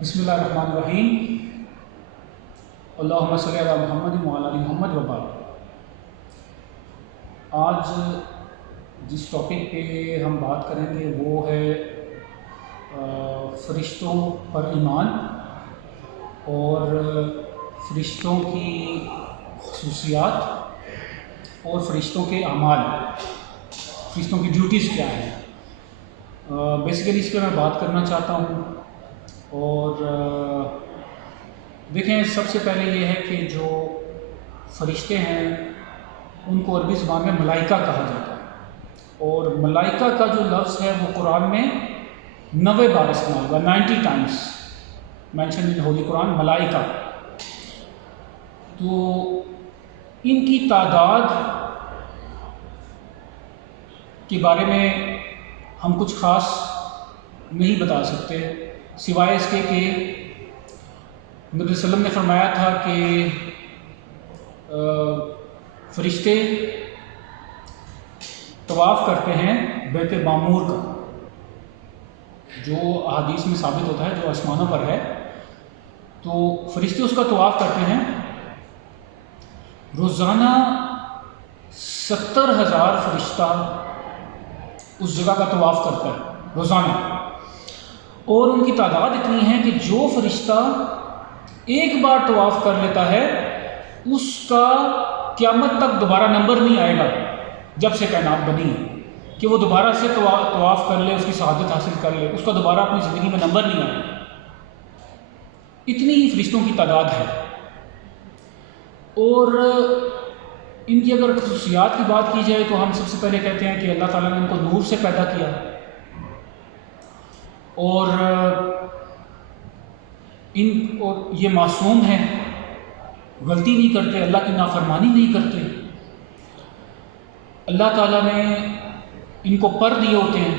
بسم اللہ الرحمن الرحیم۔ اللہم صلی علی محمد وعلی آل محمد وبعد۔ آج جس ٹاپک پہ ہم بات کریں گے وہ ہے فرشتوں پر ایمان اور فرشتوں کی خصوصیات اور فرشتوں کے اعمال، فرشتوں کی ڈیوٹیز کیا ہیں۔ بیسیکلی اس پہ میں بات کرنا چاہتا ہوں۔ اور دیکھیں، سب سے پہلے یہ ہے کہ جو فرشتے ہیں ان کو عربی زبان میں ملائکہ کہا جاتا ہے، اور ملائکہ کا جو لفظ ہے وہ قرآن میں 90 بار استعمال ہوا، 90 ٹائمز مینشن ان ہولی قرآن ملائکہ۔ تو ان کی تعداد کے بارے میں ہم کچھ خاص نہیں بتا سکتے، سوائے اس کے کہ نبی صلی اللہ علیہ وسلم نے فرمایا تھا کہ فرشتے طواف کرتے ہیں بیت معمور کا، جو احادیث میں ثابت ہوتا ہے، جو آسمانوں پر ہے۔ تو فرشتے اس کا طواف کرتے ہیں روزانہ۔ 70,000 فرشتہ اس جگہ کا طواف کرتا ہے روزانہ، اور ان کی تعداد اتنی ہے کہ جو فرشتہ ایک بار طواف کر لیتا ہے اس کا قیامت تک دوبارہ نمبر نہیں آئے گا، جب سے کائنات بنی ہے، کہ وہ دوبارہ سے طواف کر لے، اس کی شہادت حاصل کر لے، اس کا دوبارہ اپنی زندگی میں نمبر نہیں آئے گا۔ اتنی ہی فرشتوں کی تعداد ہے۔ اور ان کی اگر خصوصیات کی بات کی جائے تو ہم سب سے پہلے کہتے ہیں کہ اللہ تعالیٰ نے ان کو نور سے پیدا کیا، اور یہ معصوم ہیں، غلطی نہیں کرتے، اللہ کی نافرمانی نہیں کرتے۔ اللہ تعالیٰ نے ان کو پر دیے ہوتے ہیں،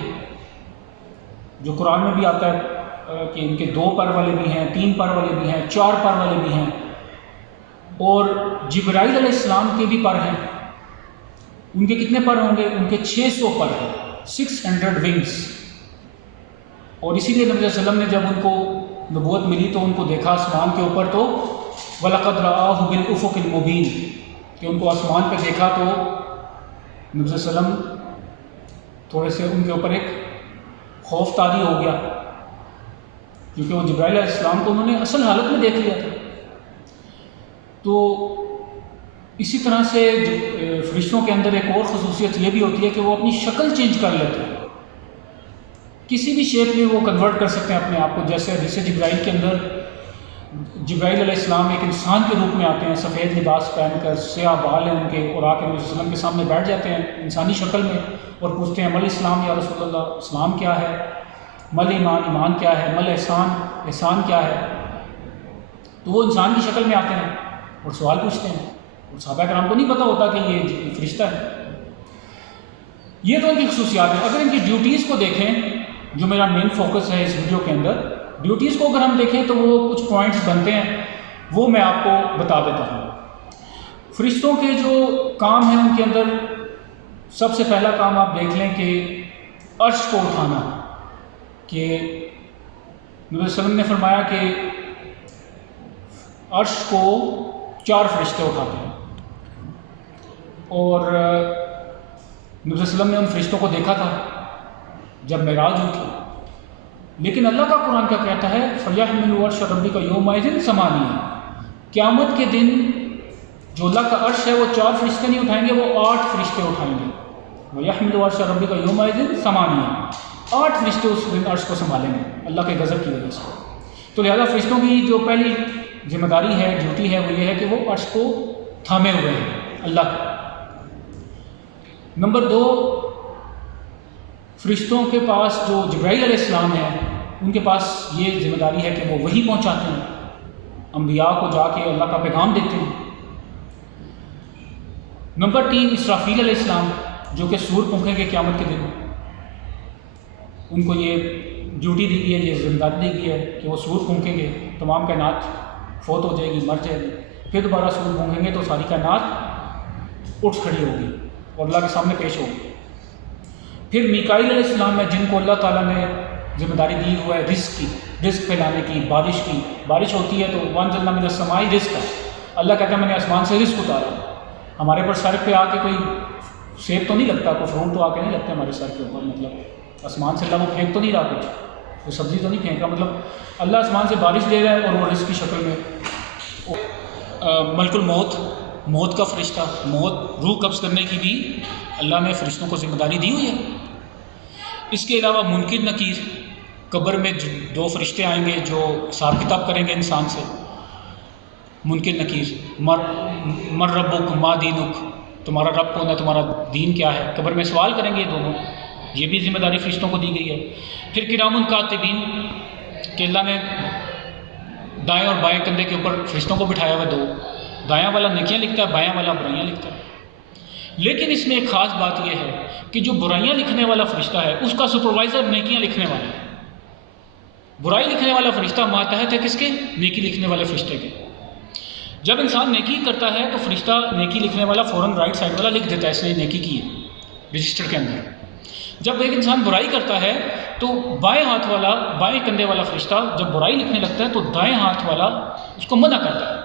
جو قرآن میں بھی آتا ہے کہ ان کے 2 پر والے بھی ہیں، 3 پر والے بھی ہیں، 4 پر والے بھی ہیں، اور جبرائیل علیہ السلام کے بھی پر ہیں۔ ان کے کتنے پر ہوں گے؟ ان کے 600 پر ہیں، 600 ونگز۔ اور اسی لیے نبی صلی اللہ علیہ وسلم نے جب ان کو نبوت ملی تو ان کو دیکھا آسمان کے اوپر، تو وَلَقَدْ رَآهُ بِالْأُفُقِ الْمُبِينِ، کہ ان کو آسمان پہ دیکھا تو نبی صلی اللہ علیہ وسلم تھوڑے سے ان کے اوپر ایک خوف طاری ہو گیا، کیونکہ وہ جبرائیل علیہ السلام کو انہوں نے اصل حالت میں دیکھ لیا تھا۔ تو اسی طرح سے فرشتوں کے اندر ایک اور خصوصیت یہ بھی ہوتی ہے کہ وہ اپنی شکل چینج کر لیتے ہیں، کسی بھی شیپ میں وہ کنورٹ کر سکتے ہیں اپنے آپ کو۔ جیسے حدیث جبرائیل کے اندر جبرائیل علیہ السلام ایک انسان کے روپ میں آتے ہیں، سفید لباس پہن کر، سیاہ بال ہیں ان کے، اور آ کے نبی صلی اللہ علیہ وسلم کے سامنے بیٹھ جاتے ہیں انسانی شکل میں، اور پوچھتے ہیں مل اسلام یا رسول اللہ، اسلام کیا ہے؟ مل ایمان، ایمان کیا ہے؟ مل احسان، احسان کیا ہے؟ تو وہ انسان کی شکل میں آتے ہیں اور سوال پوچھتے ہیں، اور صحابہ کرام کو نہیں پتہ ہوتا کہ یہ فرشتہ ہے۔ یہ تو ان کی خصوصیات ہیں۔ اگر ان کی ڈیوٹیز کو دیکھیں، جو میرا مین فوکس ہے اس ویڈیو کے اندر، ڈیوٹیز کو اگر ہم دیکھیں تو وہ کچھ پوائنٹس بنتے ہیں، وہ میں آپ کو بتا دیتا ہوں۔ فرشتوں کے جو کام ہیں ان کے اندر سب سے پہلا کام آپ دیکھ لیں کہ عرش کو اٹھانا، کہ نبی صلی اللہ علیہ وسلم نے فرمایا کہ عرش کو 4 فرشتے اٹھاتے ہیں، اور نبی صلی اللہ علیہ وسلم نے ان فرشتوں کو دیکھا تھا جب معراج ہوئی تھی۔ لیکن اللہ کا قرآن کیا کہتا ہے؟ فَلْيَحْمِلُوا عَرْشَ رَبِّكَ يَوْمَئِذٍ ثَمَانِيَةٌ، قیامت کے دن جو اللہ کا عرش ہے وہ 4 فرشتے نہیں اٹھائیں گے، وہ 8 فرشتے اٹھائیں گے۔ وَيَحْمِلُوا عَرْشَ رَبِّكَ يَوْمَئِذٍ ثَمَانِيَةٌ، 8 فرشتے اس دن عرش کو سنبھالیں گے اللہ کے غضب کی وجہ سے۔ تو لہذا فرشتوں کی جو پہلی ذمہ داری ہے، ڈیوٹی ہے، وہ یہ ہے کہ وہ عرش کو تھامے ہوئے ہیں اللہ کا۔ نمبر 2، فرشتوں کے پاس جو جبرائیل علیہ السلام ہیں ان کے پاس یہ ذمہ داری ہے کہ وہ وحی پہنچاتے ہیں، انبیاء کو جا کے اللہ کا پیغام دیتے ہیں۔ نمبر 3، اسرافیل علیہ السلام جو کہ سور پھونکیں گے قیامت کے دن، ان کو یہ ڈیوٹی دی گئی ہے، یہ ذمہ داری دی گئی ہے کہ وہ سور پھونکیں گے، تمام کائنات فوت ہو جائے گی، مر جائے گی، پھر دوبارہ سور پھونکیں گے تو ساری کائنات اٹھ کھڑی ہوگی اور اللہ کے سامنے پیش ہوگی۔ پھر میکائیل علیہ السلام ہے جن کو اللہ تعالیٰ نے ذمہ داری دی ہوا ہے رزق پھیلانے کی، بارش کی. بارش ہوتی ہے تو وانزلنا من السماء رزقا، اللہ کہتا ہے میں نے آسمان سے رزق اتارا. ہمارے پر سر پہ آ کے کوئی سیب تو نہیں لگتا، کوئی فروٹ تو آ کے نہیں لگتا ہمارے سر کے اوپر. مطلب آسمان سے اللہ وہ پھینک تو نہیں رہا کچھ، وہ سبزی تو نہیں پھینک رہا. مطلب اللہ آسمان سے بارش دے رہا ہے اور وہ رزق کی شکل میں. ملک الموت، موت کا فرشتہ، موت روح قبض کرنے کی بھی اللہ نے فرشتوں کو ذمہ داری دی ہوئی ہے. اس کے علاوہ منکر نکیر، قبر میں 2 فرشتے آئیں گے جو حساب کتاب کریں گے انسان سے. منکر نکیر، مر ربک ما دینک، تمہارا رب کون ہے، تمہارا دین کیا ہے. قبر میں سوال کریں گے یہ دونوں، یہ بھی ذمہ داری فرشتوں کو دی گئی ہے. پھر کرام کاتبین کہ اللہ نے دائیں اور بائیں کندھے کے اوپر فرشتوں کو بٹھایا ہوا 2، دایاں والا نیکیاں لکھتا ہے، بایاں والا برائیاں لکھتا ہے. لیکن اس میں ایک خاص بات یہ ہے کہ جو برائیاں لکھنے والا فرشتہ ہے اس کا سپروائزر نیکیاں لکھنے والا ہے. برائی لکھنے والا فرشتہ ماتحت ہے کس کے؟ نیکی لکھنے والے فرشتے کے. جب انسان نیکی کرتا ہے تو فرشتہ نیکی لکھنے والا فوراً رائٹ سائڈ والا لکھ دیتا ہے اس نے نیکی کی ہے رجسٹر کے اندر. جب ایک انسان برائی کرتا ہے تو بائیں ہاتھ والا، بائیں کندھے والا فرشتہ جب برائی لکھنے لگتا ہے تو دائیں ہاتھ والا اس کو منع کرتا ہے.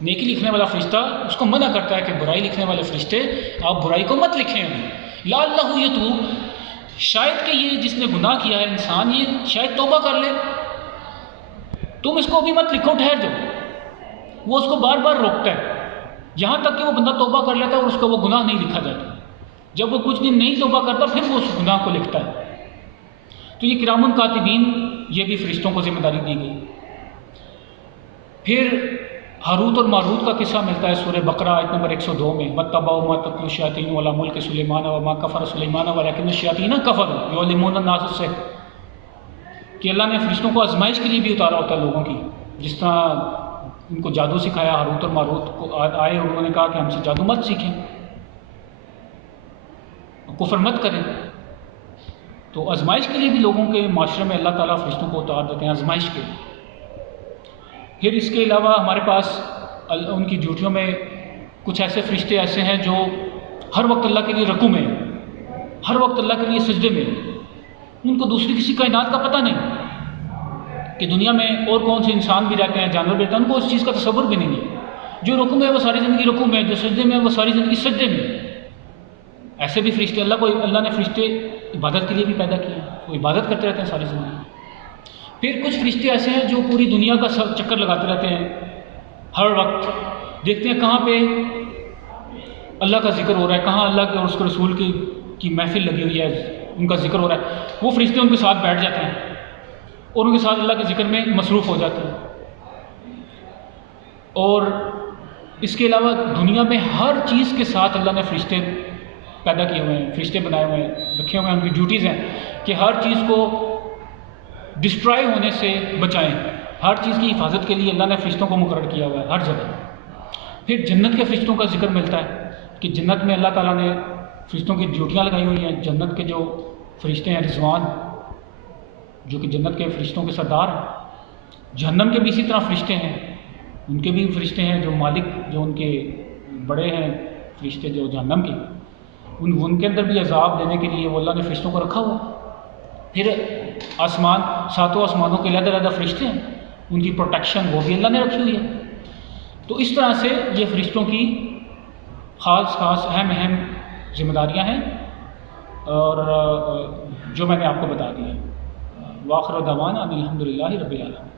نیکی لکھنے والا فرشتہ اس کو منع کرتا ہے کہ برائی لکھنے والے فرشتے آپ برائی کو مت لکھیں. لعلہ یتوب، شاید کہ یہ جس نے گناہ کیا ہے انسان یہ شاید توبہ کر لے، تم اس کو ابھی مت لکھو، ٹھہر جاؤ. وہ اس کو بار بار روکتا ہے یہاں تک کہ وہ بندہ توبہ کر لیتا ہے اور اس کا وہ گناہ نہیں لکھا جاتا. جب وہ کچھ دن نہیں توبہ کرتا پھر وہ اس گناہ کو لکھتا ہے. تو یہ کرام کاتبین، یہ بھی فرشتوں کو ذمہ داری دی گئی. پھر ہاروت اور ماروت کا قصہ ملتا ہے سورہ بقرہ آیت نمبر 102 میں. وَاتَّبَعُوا مَا تَتْلُو الشَّيَاطِينُ عَلَىٰ مُلْكِ سُلَيْمَانَ وَمَا كَفَرَ سُلَيْمَانُ وَلَٰكِنَّ الشَّيَاطِينَ كَفَرُوا يُعَلِّمُونَ النَّاسَ السِّحْرَ، کہ اللہ نے فرشتوں کو آزمائش کے لیے بھی اتارا ہوتا ہے لوگوں کی. جس طرح ان کو جادو سکھایا، ہاروت اور ماروت کو آئے اور انہوں نے کہا کہ ہم سے جادو مت سیکھیں، کفر مت کریں. تو آزمائش کے لیے بھی لوگوں کے معاشرے میں اللہ تعالیٰ فرشتوں کو اتار دیتے ہیں آزمائش کے. پھر اس کے علاوہ ہمارے پاس ان کی ڈیوٹیوں میں کچھ ایسے فرشتے ایسے ہیں جو ہر وقت اللہ کے لیے رکوع میں ہیں، ہر وقت اللہ کے لیے سجدے میں ہیں. ان کو دوسری کسی کائنات کا پتہ نہیں کہ دنیا میں اور کون سے انسان بھی رہتے ہیں، جانور بھی رہتے ہیں، ان کو اس چیز کا تصور بھی نہیں ہے. جو رکوع میں ہے وہ ساری زندگی رکوع میں ہے، جو سجدے میں ہے وہ ساری زندگی سجدے میں ہے. ایسے بھی فرشتے اللہ نے فرشتے عبادت کے لیے بھی پیدا کیے ہیں، وہ عبادت کرتے رہتے ہیں ساری زندگی. پھر کچھ فرشتے ایسے ہیں جو پوری دنیا کا چکر لگاتے رہتے ہیں، ہر وقت دیکھتے ہیں کہاں پہ اللہ کا ذکر ہو رہا ہے، کہاں اللہ کے اور اس کے رسول کی محفل لگی ہوئی ہے، ان کا ذکر ہو رہا ہے. وہ فرشتے ان کے ساتھ بیٹھ جاتے ہیں اور ان کے ساتھ اللہ کے ذکر میں مصروف ہو جاتے ہیں. اور اس کے علاوہ دنیا میں ہر چیز کے ساتھ اللہ نے فرشتے پیدا کیے ہوئے ہیں، فرشتے بنائے ہوئے ہیں، رکھے ہوئے ہیں. ان کی ڈیوٹیز ہیں کہ ہر چیز کو ڈسٹرائے ہونے سے بچائیں، ہر چیز کی حفاظت کے لیے اللہ نے فرشتوں کو مقرر کیا ہوا ہے ہر جگہ. پھر جنت کے فرشتوں کا ذکر ملتا ہے کہ جنت میں اللہ تعالیٰ نے فرشتوں کی ڈیوٹیاں لگائی ہوئی ہیں. جنت کے جو فرشتے ہیں رضوان، جو کہ جنت کے فرشتوں کے سردار ہیں. جہنم کے بھی اسی طرح فرشتے ہیں، ان کے بھی فرشتے ہیں جو مالک، جو ان کے بڑے ہیں فرشتے جو جہنم کے، ان کے اندر بھی عذاب دینے کے لیے وہ اللہ نے فرشتوں کو رکھا ہوا. پھر آسمان، 7 آسمانوں کے علیحدہ علیحدہ فرشتے ہیں، ان کی پروٹیکشن وہ بھی اللہ نے رکھی ہوئی ہے. تو اس طرح سے یہ فرشتوں کی خاص اہم ذمہ داریاں ہیں اور جو میں نے آپ کو بتا دی ہے. وآخر دعوانا ان الحمد للہ رب العالمین.